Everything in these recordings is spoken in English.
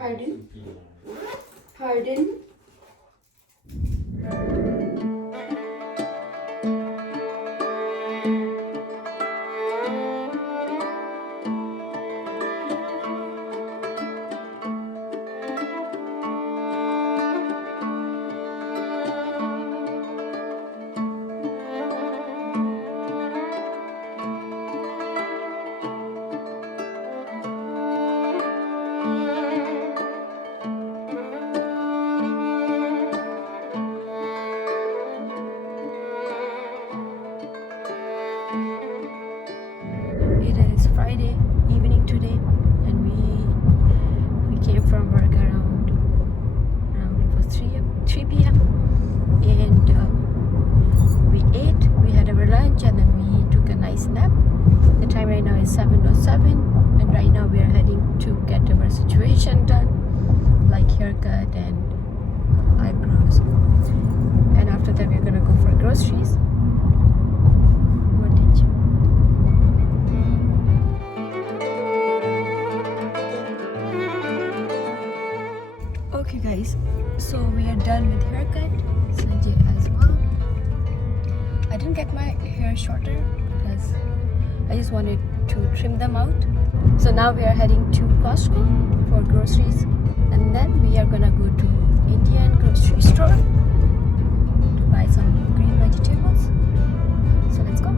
Pardon? Pardon? It is Friday evening today, and we came from work around it was 3 p.m. and we ate. We had our lunch, and then we took a nice nap. The time right now is 7:07, and right now we are heading to get our situation done, like haircut and eyebrows. And after that, we're gonna go for groceries. What did you? Okay guys, so we are done with haircut. Sanjay as well. I didn't get my hair shorter because I just wanted to trim them out. So now we are heading to Costco for groceries, and then we are gonna go to Indian grocery store to buy some green vegetables. So let's go.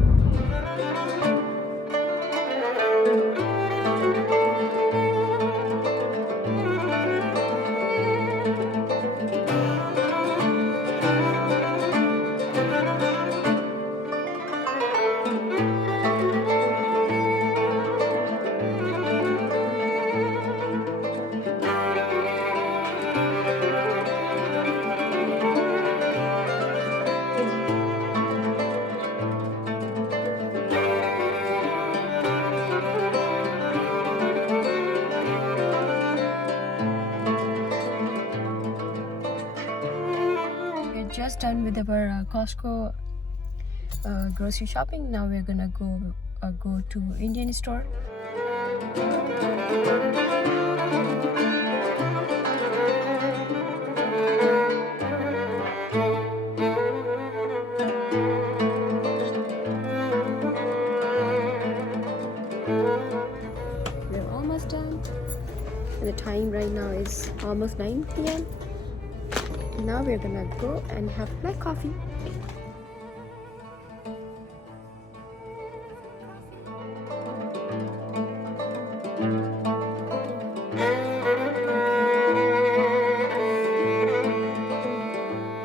Just done with our Costco grocery shopping. Now we're gonna go to Indian store. We're almost done, and the time right now is almost 9 p.m. Now we're gonna go and have black coffee.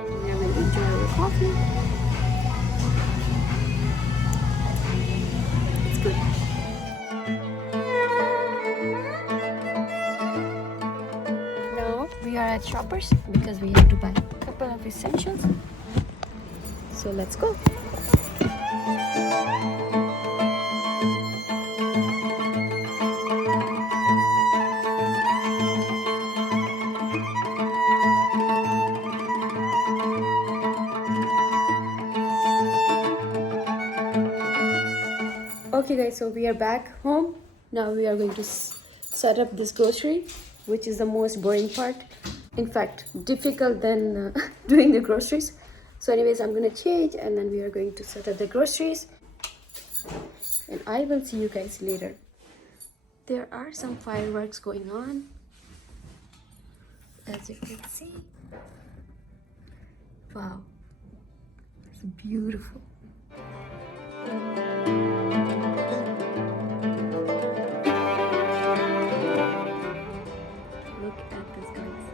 We're gonna enjoy our coffee. It's good. Now we are at Shoppers because we have to buy a couple of essentials. So let's go. Okay guys, so we are back home. Now we are going to set up this grocery, which is the most boring part. In fact, difficult than doing the groceries. So anyways, I'm gonna change, and then we are going to set up the groceries, and I will see you guys later. There are some fireworks going on, as you can see. Wow, it's beautiful. Look at this, guys.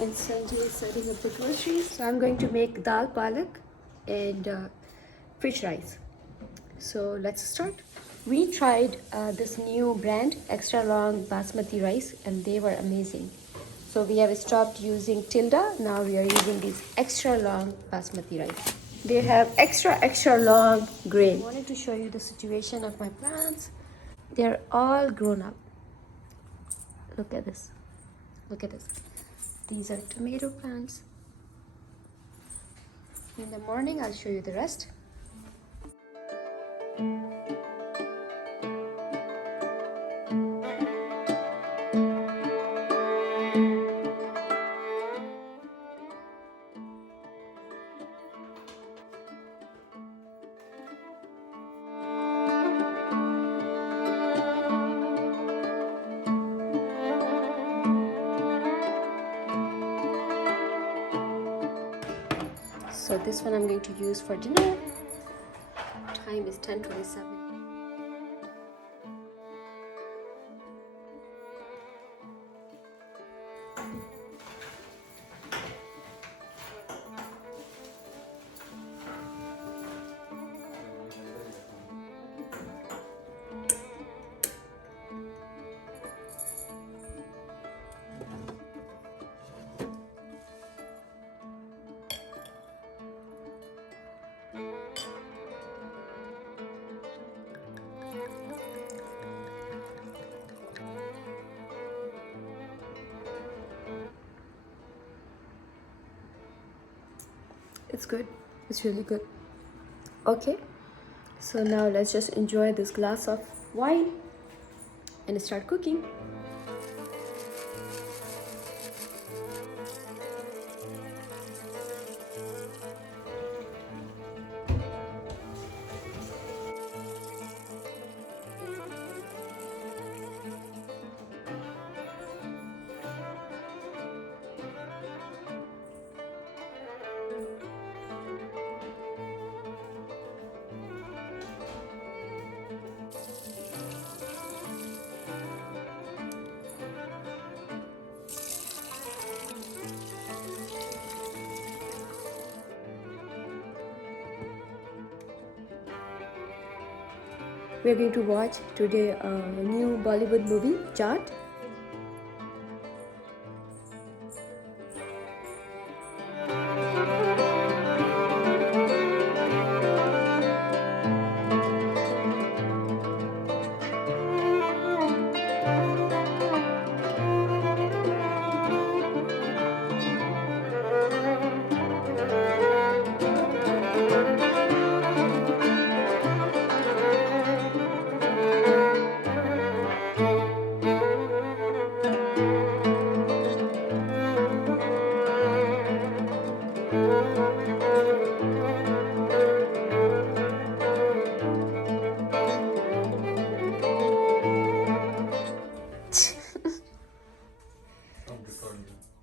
And Sanjay is setting up the groceries. So I'm going to make dal palak and fish rice. So let's start. We tried this new brand, extra long basmati rice, and they were amazing. So we have stopped using tilda. Now we are using these extra long basmati rice. They have extra long grain. I wanted to show you the situation of my plants. They're all grown up. Look at this. Look at this. These are tomato plants. In the morning, I'll show you the rest. So this one I'm going to use for dinner. Time is 10:27. It's good. It's really good. Okay. So now let's just enjoy this glass of wine and start cooking. We're going to watch today a new Bollywood movie, Jaat.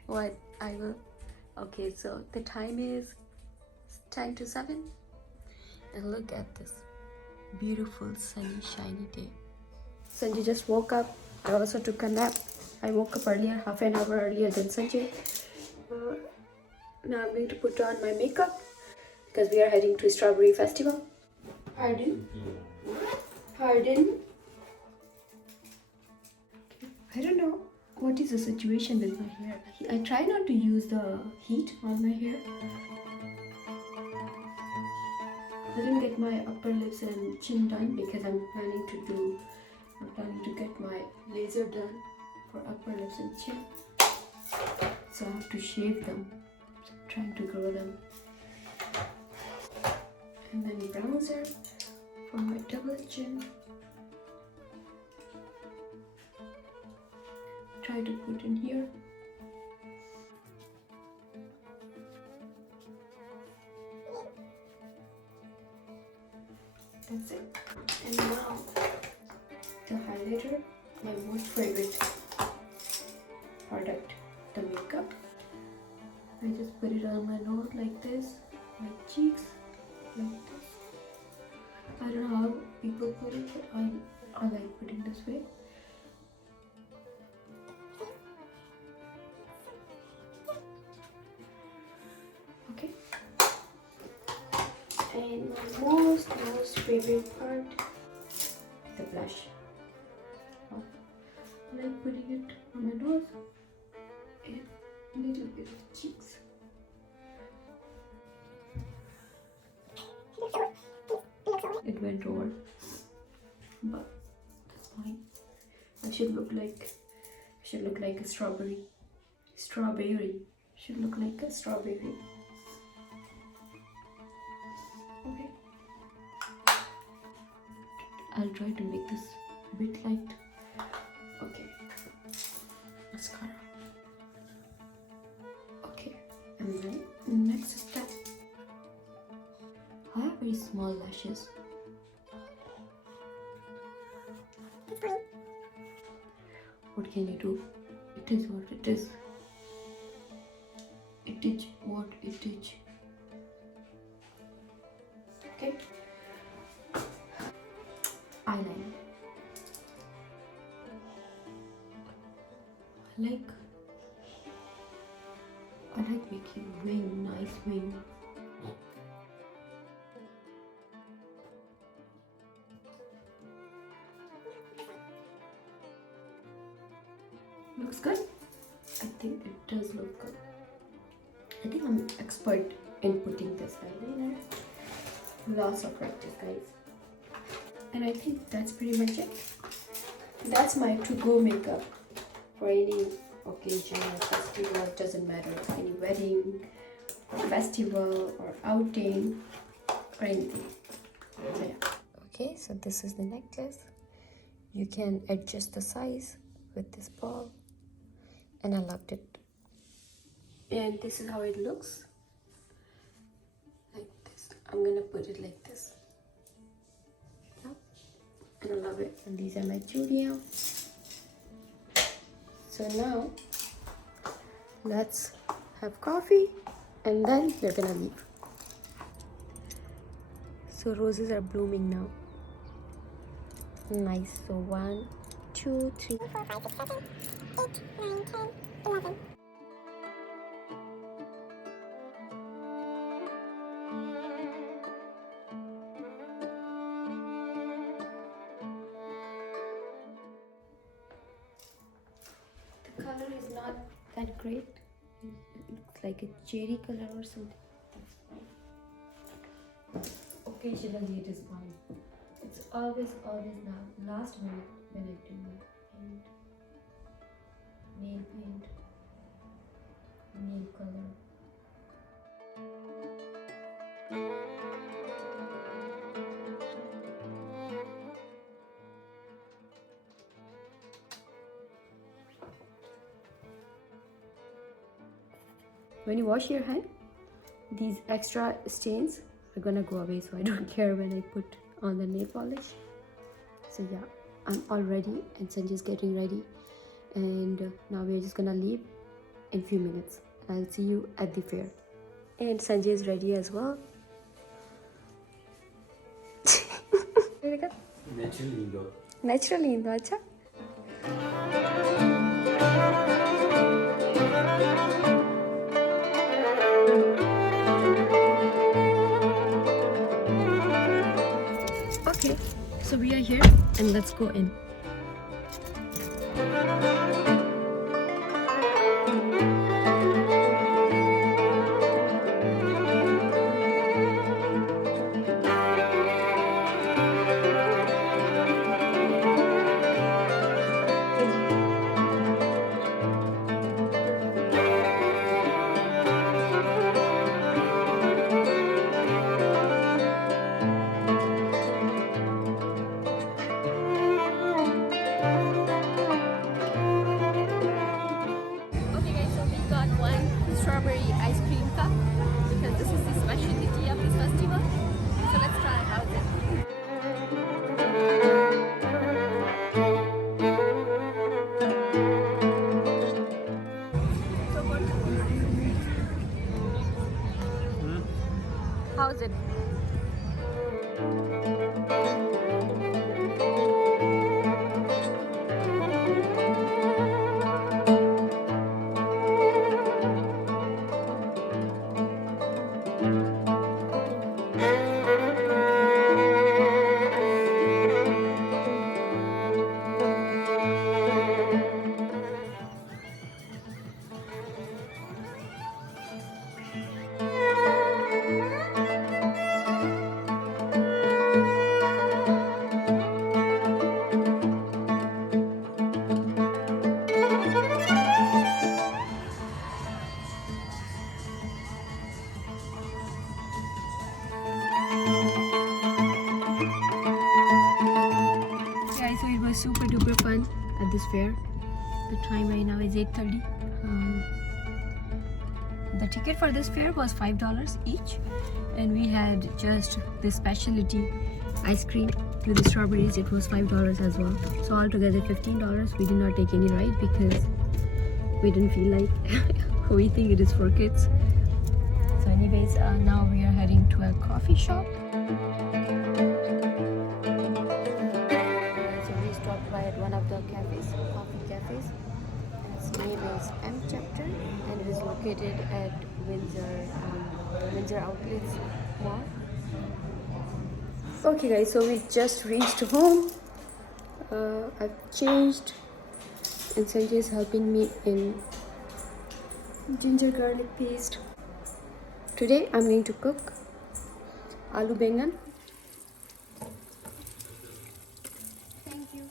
What I will. Okay, so the time is 10:07, and look at this beautiful sunny shiny day. Sanjay just woke up. I also took a nap. I woke up earlier, half an hour earlier than Sanjay. Now I'm going to put on my makeup because we are heading to Strawberry Festival. Pardon? Pardon? I don't know what is the situation with my hair. I try not to use the heat on my hair. I didn't get my upper lips and chin done because I'm planning to get my laser done for upper lips and chin. So I have to shave them. So I'm trying to grow them. And then bronzer for my double chin. Try to put in here. That's it. And now the highlighter, my most favorite product, the makeup. I just put it on my nose like this, my cheeks like this. I don't know how people put it, but I like putting this way. Okay. And my most favorite part, the blush. I like putting it on my nose and a little bit of the cheeks. It went over, but that's fine. I should look like a strawberry. Should look like a strawberry. I'll try to make this a bit light. Okay, mascara. Okay, and then next step. I have very small lashes. What can you do? It is what it is. It is what it is. Okay. Eyeliner. I like making wing, nice wing. Looks good. I think it does look good. I think I'm expert in putting this eyeliner. Lots of practice, guys. And I think that's pretty much it. That's my to-go makeup for any occasion or festival. It doesn't matter, any wedding, festival or outing or anything. So yeah. Okay, so this is the necklace. You can adjust the size with this ball, and I loved it. And this is how it looks. Like this. I'm gonna put it like this. Yeah. And I love it. And these are my jewelry. So now let's have coffee and then we're gonna leave. So roses are blooming now. Nice. So 1, 2, 3, 4, 5, 6, 7, 8, 9, 10, 11. The color is not that great. It looks like a cherry color or something. That's fine. Occasionally it is fine. It's always now last minute when I do my paint, nail paint, nail color. When you wash your hand, these extra stains are gonna go away, so I don't care when I put on the nail polish. So yeah, I'm all ready and Sanjay's getting ready, and now we're just gonna leave in few minutes. I'll see you at the fair. And Sanjay is ready as well. Naturally indo acha. Okay, so we are here and let's go in. Strawberry ice cream cup because this is the specialty of this festival. So let's try how is it. So good. How is it? at this fair. The time right now is 8:30. The ticket for this fair was $5 each, and we had just this specialty ice cream with the strawberries. It was $5 as well. So altogether $15. We did not take any ride because we didn't feel like we think it is for kids. So anyways, now we are heading to a coffee shop. So we stopped by at one of the cafes, coffee cafes. Its name is M Chapter, and it is located at Windsor Outlets Mall. Okay guys, so we just reached home. I've changed, and Sanjay is helping me in ginger garlic paste. Today I'm going to cook aloo bengan. Thank you.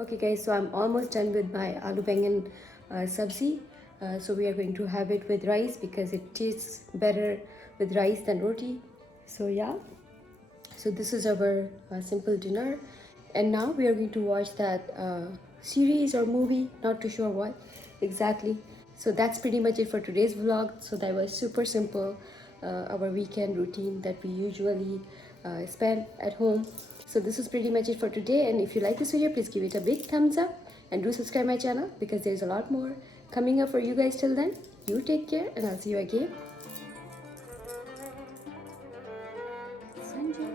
Okay guys, so I'm almost done with my aloo bengan sabzi. So we are going to have it with rice because it tastes better with rice than roti. So yeah, so this is our simple dinner, and now we are going to watch that series or movie, not too sure what exactly. So that's pretty much it for today's vlog. So that was super simple, our weekend routine that we usually spend at home. So this is pretty much it for today, and if you like this video, please give it a big thumbs up and do subscribe my channel because there's a lot more coming up for you guys. Till then, you take care, and I'll see you again. Sanjay.